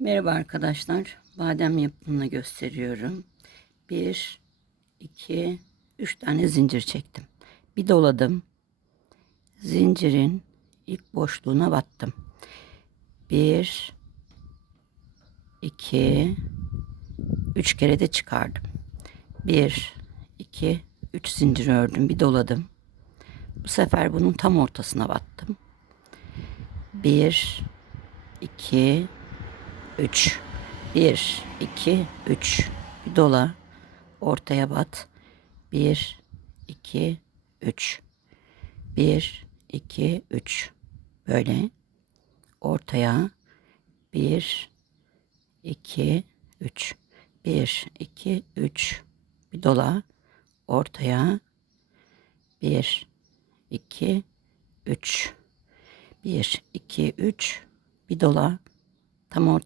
Merhaba arkadaşlar. Badem yapımını gösteriyorum. 1, 2, 3 tane zincir çektim. Bir doladım. Zincirin ilk boşluğuna battım. 1, 2, 3 kere de çıkardım. 1, 2, 3 zincir ördüm. Bir doladım. Bu sefer bunun tam ortasına battım. 1, 2, 3 1 2 3 bir dola. Ortaya bat. 1 2 3 1 2 3 böyle. Ortaya. 1 2 3 1 2 3 bir dola. Ortaya. 1 2 3 1 2 3 bir dola. Tam ortaya